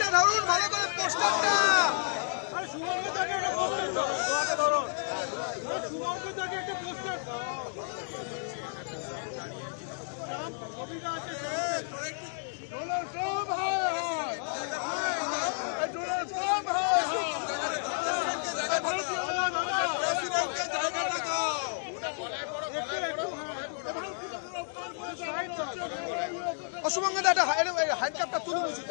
পোস্টারটা ধরুন ভালো করে পোস্টারটা। আরে সুমনকে তাকে একটা পোস্টার দাও, তোকে ধরো। আরে সুমনকে তাকে একটা পোস্টার দাও। রাম কবিতা আছে চলো সব হয় হয় এই চলো সব হয় হয় প্রেসিডেন্টকে জায়গাটা দাও। অশুভঙ্গদা একটা হ্যান্ডকাপটা তুলুন উচিত।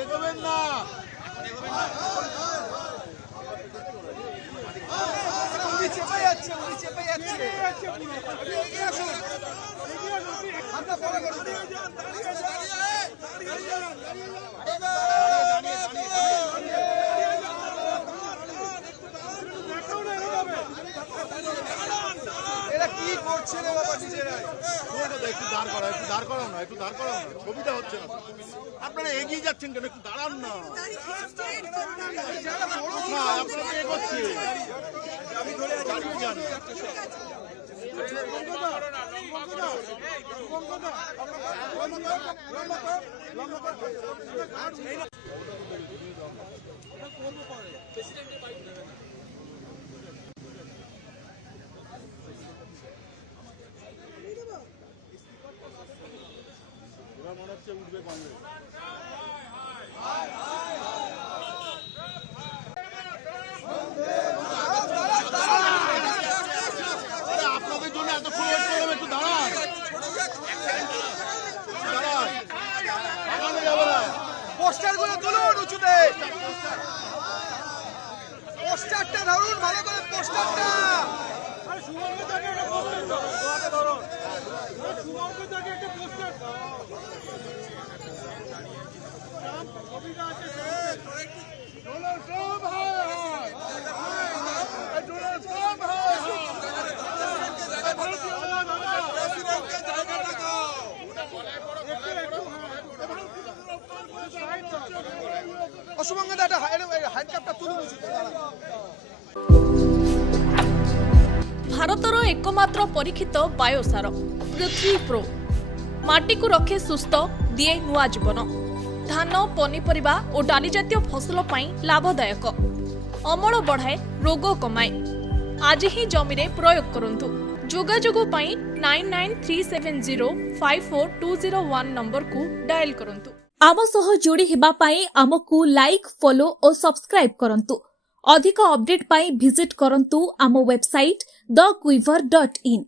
এগোবেন না উনি চেপে যাচ্ছে, উনি চেপে যাচ্ছে। এগিয়ে আসুন, হাতটা পরে করুন। এরা কি করছে রে বাবা নিজেরাই? একটু দাঁড় করা, একটু দাঁড় করাও না, একটু দাঁড় করাও না, ছবিটা হচ্ছে না। আপনারা এগিয়ে যাচ্ছেন কেন? একটু দাঁড়ান না। না, আপনারা তো এগোচ্ছে, দাঁড়িয়ে যান। ওরা মনে হচ্ছে উঠবে কংগ্রেস। আপনাদের জন্য এত ফুল করলাম, একটু দাঁড়ান, দাঁড়ান, আগানো যাবে না। পোস্টারগুলো তুলুন উঁচুতে। পোস্টারটা ধরুন ভালো করে পোস্টারটা। আরে সুমনকে তাকে একটা পোস্টার দাও, তোকে ধরো। আরে সুমনকে তাকে একটা পোস্টার দাও। রাম কবিতা আছে চলো সব হয় হয় এই চলো সব হয় হয় প্রেসিডেন্টকে জায়গাটা দাও। অশুভঙ্গদা একটা হ্যান্ডকাপটা তুলুন উচিত। ଭାରତର ଏକମାତ୍ର ପରୀକ୍ଷିତ ବାୟୋସାର ପୃଥ୍ୱୀ ପ୍ରୋ ମାଟିକୁ ରଖେ ସୁସ୍ଥ, ଦିଏ ନୂଆ ଜୀବନ। ଧାନ, ପନିପରିବା ଓ ଡାଲି ଜାତୀୟ ଫସଲ ପାଇଁ ଲାଭଦାୟକ, ଅମଳ ବଢ଼ାଏ, ରୋଗ କମାଏ। ଆଜି ହିଁ ଜମିରେ ପ୍ରୟୋଗ କରନ୍ତୁ। ଯୋଗାଯୋଗ ପାଇଁ 9937054201 ନମ୍ବରକୁ ଡାଏଲ୍ କରନ୍ତୁ। ଆମ ସହ ଯୋଡ଼ି ହେବା ପାଇଁ ଆମକୁ ଲାଇକ୍, ଫଲୋ ଓ ସବସ୍କ୍ରାଇବ୍ କରନ୍ତୁ। ଅଧିକ ଅପଡେଟ୍ ପାଇଁ ଭିଜିଟ୍ କରନ୍ତୁ ଆମ ୱେବସାଇଟ୍ thequiver.in।